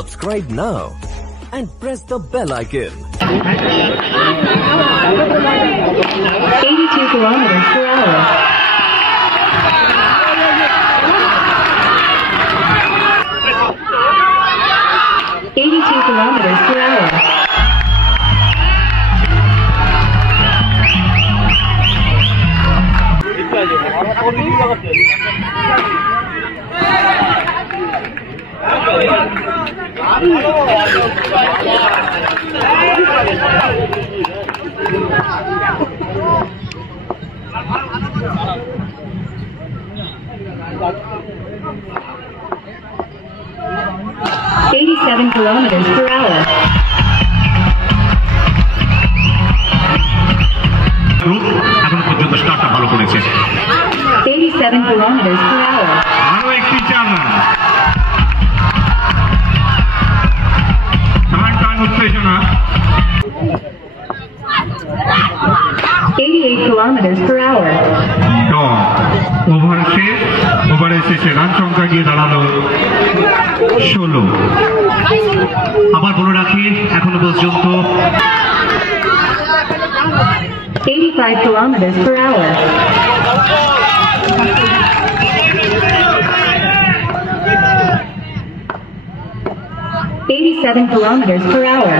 Subscribe now and press the bell icon. 82 kilometers per hour. 82 kilometers per hour. 87 kilometers per hour. এখন পর্যন্ত স্টার্টটা ভালো করেছে। 87 kilometers per hour. আরো একটি 4 run. টান উত্তেজনা। 88 kilometers per hour. ওভারের শেষে রান সংখ্যা গিয়ে দাঁড়ালো 16। আবার বলে রাখি এখনো পর্যন্ত 85 kilometers per hour. 87 kilometers per hour.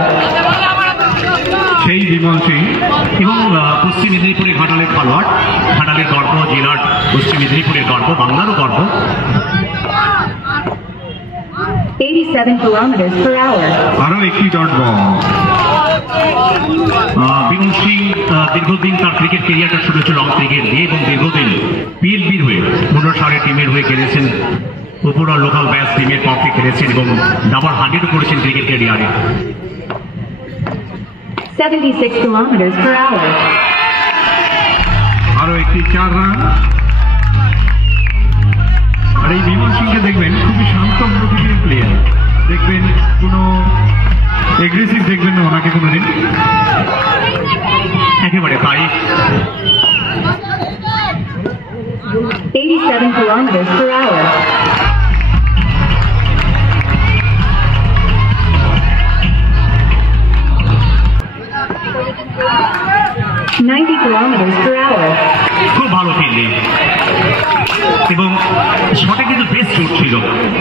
সেই বিমল সিং এবং পশ্চিম মেদিনীপুরের ঘাটালের খেলোয়াড়, ঘাটালের গর্ব, জেলার পশ্চিম মেদিনীপুরের গর্ব, বাংলারও গর্ব। 87 kilometers per hour. আরো একটি ডট বল। বিমল সিং দীর্ঘদিন তার ক্রিকেট ক্যারিয়ারটা শুরু হয়েছিল লং ক্রিকেট দিয়ে এবং দীর্ঘদিন পিএলবির হয়ে মুন্ডসারে টিমের হয়ে খেলেছেন, উপরা লোকাল ব্যাচ টিমের পক্ষে খেলেছেন এবং ডাবল 100ও করেছেন ক্রিকেট ক্যারিয়ারে। 76 kilometers per hour. আরো একটি 4 রান। আর এই বিমল সিংকে দেখবেন খুবই শান্ত প্রকৃতির প্লেয়ার, দেখবেন কোনো এগ্রেসিভ দেখবেন না ওনাকে কোনোদিন, একেবারে তাই। 87 kilometers per hour. 90 kilometers per hour. খুব ভালো ফিল্ডিং এবং শটে কিন্তু বেশ জোর ছিল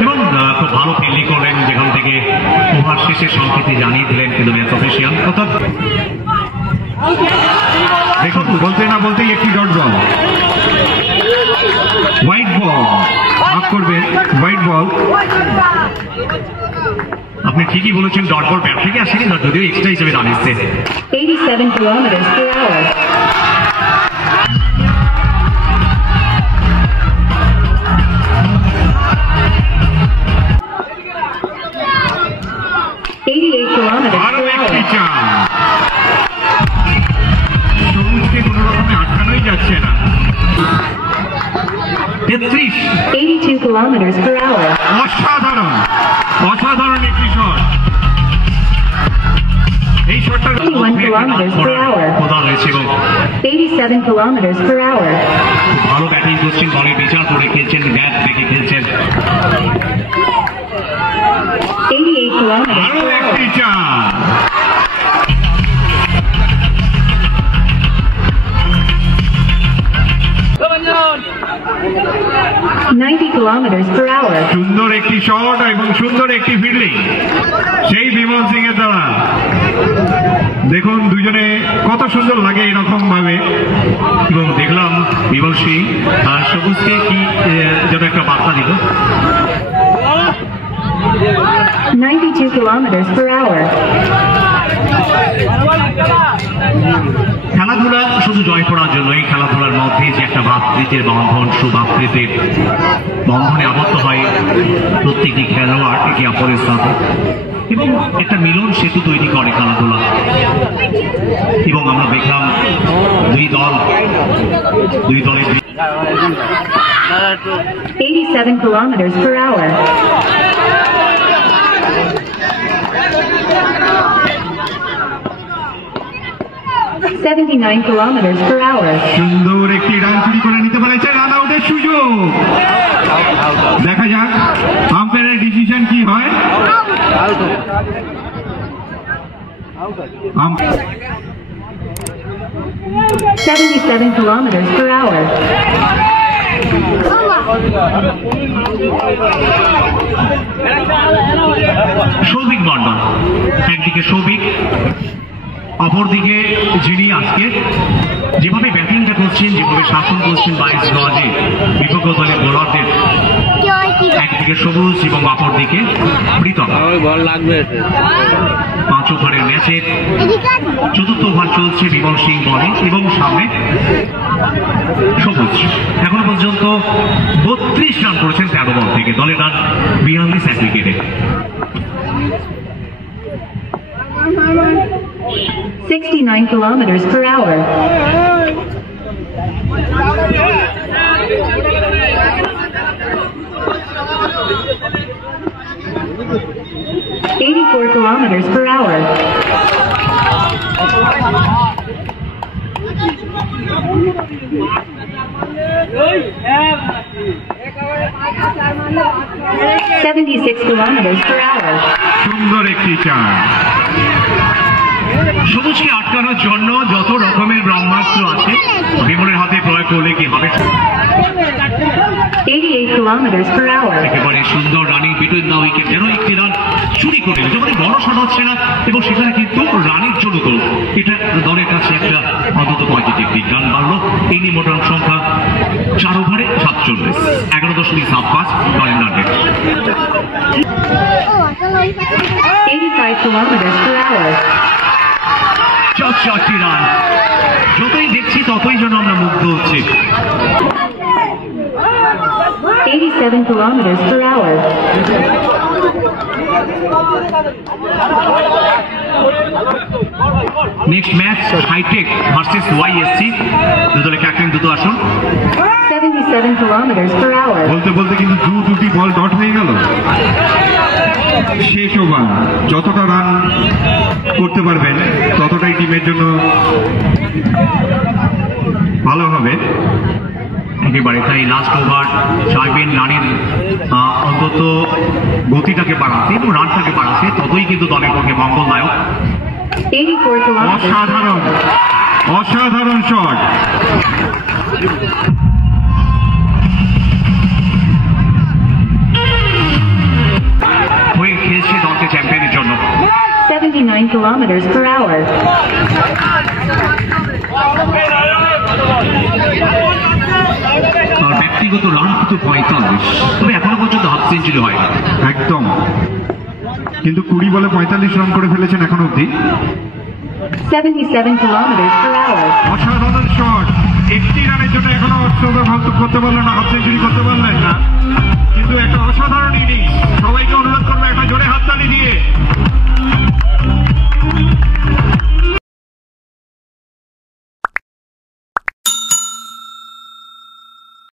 এবং খুব ভালো ফিল্ডিং করলেন, যেখান থেকে ওভার শেষে সংকেতে জানিয়ে দিলেন কিন্তু ম্যাচ অফিসিয়াল। অর্থাৎ দেখুন বলতে না বলতেই একটি ডট বল, হোয়াইট বল, মাফ করবেন হোয়াইট বল। আপনি ঠিকই বলেছেন, ডট বল ব্যাট থেকে আসেনি, যদিও এক্সট্রা হিসেবে রান এসছে। 87 kilometers per hour. 88 kilometers per hour. সবুজকে কোনো রকমে আটকানোই যাচ্ছে না। 33 82 kilometers per hour. অসাধারণ অসাধারণ একটি শট। এই শটটার 81 kilometers per hour. প্রদান হয়েছে এবং 87 kilometers per hour. ভালো ব্যাটিং করছেন, বলে বিচার করে খেলছেন, ব্যাট দেখে খেলছেন। 88 kilometers আরো per একটি hour. চার। 90 kilometers per hour. সুন্দর একটি শট এবং সুন্দর একটি ফিল্ডিং সেই বিমল সিং এর দ্বারা। দেখুন দুজনে কত সুন্দর লাগে এরকম ভাবে। এবং দেখলাম বিমল সিং সবুজকে কি যেন একটা বার্তা দিল। 92 kilometers per hour. খেলাধুলা শুধু জয় করার জন্যই, খেলাধুলার মধ্যে যে একটা ভ্রাতৃত্বের বন্ধন, সুভ্রাতৃত্বের বন্ধনে আবদ্ধ হয় প্রত্যেকটি খেলোয়াড় একে অপরের সাথে এবং একটা মিলন সেতু তৈরি করে খেলাধুলা। এবং আমরা দেখলাম দুই দলের 87 kilometers per hour. 79 kilometers per hour. সুন্দর একটি রান চুরি করে নিতে পেরেছে, রান আউটের সুযোগ। দেখা যাক আম্পায়ারের ডিসিশন কি হয়। 77 kilometers per hour. Souvik Mondal, একদিকে সৌভিক, অপরদিকে যিনি আজকে যেভাবে ব্যাটিংটা করছেন, যেভাবে শাসন করছেন 22 গজে বিপক্ষ দলের বোলারদের, একদিকে সবুজ এবং অপরদিকে প্রীতম। বল লাগবে 5 ওভারের ম্যাচের চতুর্থ ওভার চলছে বিমল সিং বলে এবং সামনে সবুজ। এখনো পর্যন্ত 32 রান করেছেন 13 বল থেকে, দলের রান 42 এক উইকেটে। 69 kilometers per hour. $84 kilometers per hour. $76 kilometers per hour. সুন্দর একটি চার। সবুজকে আটকানোর জন্য যত রকমের ব্রহ্মাস্ত্র আছে বিমলের হাতে প্রয়োগ করলে কি হবে। 88 kilometers per hour. একেবারে সুন্দর রানিং বিটুইন দা উইকেট, যেন একটি রান চুরি করে যখন বড় শট হচ্ছে না এবং সেখানে কিন্তু রানের জন্য তো এটা দলের কাছে একটা অন্তত পজিটিভ দিক। রান বাড়লো, এই নিয়ে মোট রান সংখ্যা 4 ওভারে 47, 11.75 দলের টার্গেট। 85 kilometers per hour. 4টি রান, যতই দেখছি ততই যেন আমরা মুগ্ধ হচ্ছি। 87 kilometers per hour. Next match hitech versus YSC, দুদলের ক্যাপ্টেন দুটো আসুন। 77 kilometers per hour. বলতে বলতে কিন্তু দুটি বল ডট হয়ে গেল। শেষ ওভার, যতটা রান করতে পারবেন ততটাই টিমের জন্য ভালো হবে। একেবারে তাই লাস্ট ওভার চাইবেন রানের অন্তত গতিটাকে বাড়াতে এবং রানটাকে বাড়াতে, ততই কিন্তু দলের পক্ষে মঙ্গলদায়ক। 84 kilometers. অসাধারণ অসাধারণ শট। হয়ে খেলছে দলকে চ্যাম্পিয়নের জন্য। 79 kilometers per hour. তার ব্যক্তিগত রান কিন্তু 45, তবে এখনো পর্যন্ত হাফ সেঞ্চুরি হয় না। একদম, কিন্তু 20 বলে 45 রান করে ফেলেছেন এখন অব্দি। 77 kilometers per hour.